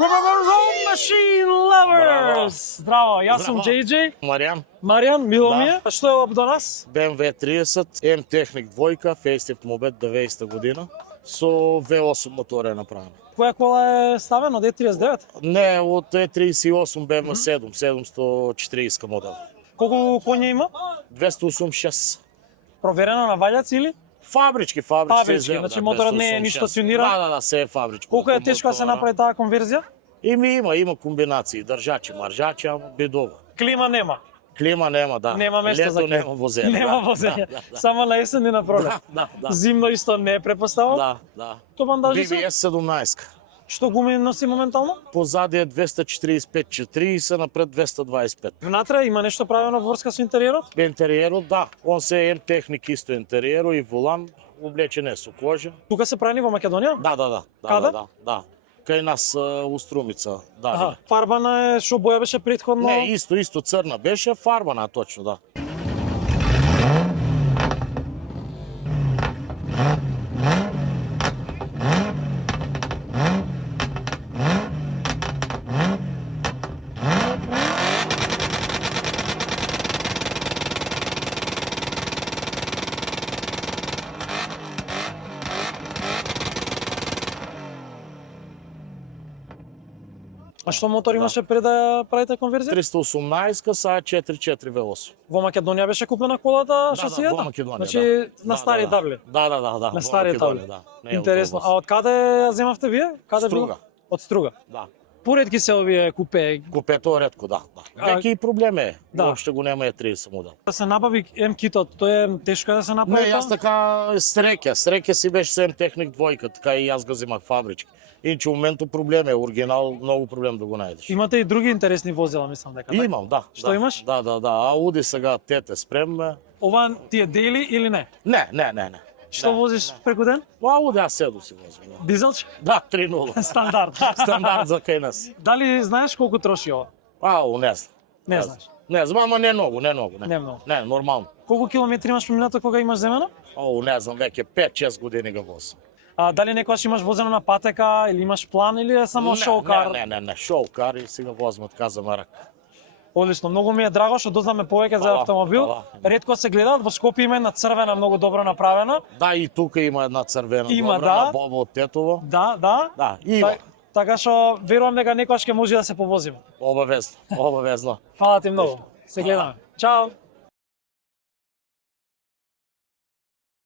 Machine Lovers! Здраво, јас сум JJ. Маријан, мило ми е. Што е до нас? BMW 30, M-Техник двојка, Facelift мобет 90 година, со V8 мотор е направено. Која кола е ставена од E39? Не, од E38 BMW 7, 740 модел. Колку коња има? 286. Проверено на валјаци или? Фабрички, значи моторот не е ништо тюниран? Да, се е фабричко. Колку е тешко да се направи таа конверзија? Има комбинации, држачи, маржачи, ама бедова. Клима нема. Клима нема, да. Нема место за клима. Нема возење. Нема возење. Само на есен и на пролет. Да. Зимно исто не е препоставам? Да. То бандажи се? BBS 17. Што гуми носи моментално? Позади е 245-40, напред 225. Внатре има нешто правено врска со интериерот? Интериерот, да. Он се е М-Техник исто интериерот и волан, облечен е со кожа. Тука се прави во Македонија? Да. Каде? Да. Кај нас у Струмица, да. Фарбана е, што боја беше претходно? Не, исто црна беше, фарбана точно, да. А што мотор имаше пред да правите конверзија? 318, сега 44 V8. Во Македонија беше купена колата, шасијата? Да, во Македонија, значи, на стари табли? Да. На стари табли. Да. Интересно. А од каде ја земавте вие? Каде Струга. Од Струга. Да. Поретки се овие купе. Купето ретко, да. Веќе и проблем е. Да. Воопште го нема е 30 модел. Да се набави М-китот, тоа е тешко да се направи? Не, јас така среќа си беше со М-Техник двојка, така и јас го земав фабрички. Иначе во моментот проблем е, оригинал, многу проблем да го најдеш. Имате и други интересни возила, мислам дека. Имам, да. Што имаш? Да. Ауди сега тете спремме. Ова ти е дели или не? Не. Што возиш преку ден? Ауди А7 си возим. Дизелч? Да, 3.0. Стандард. Стандард за кај нас. Дали знаеш колку троши ова? Не знам. Не знаеш. Не знам, ама не многу. Не многу. Не, нормално. Колку километри имаш поминато кога имаш земено? Не знам, веќе 5-6 години го возам. А дали некогаш имаш возено на патека или имаш план или е само шоукар? Не, шоукар и си го возам од каза рак. Одлично, многу ми е драго што дознаме повеќе за автомобил. Ретко се гледаат, во Скопје има една црвена многу добро направена. Да, и тука има една црвена добра, на Бобо од Тетово. Да, има. Така што верувам дека некогаш ќе може да се повозиме. Обавезно. Фала ти многу. Се гледаме. Чао.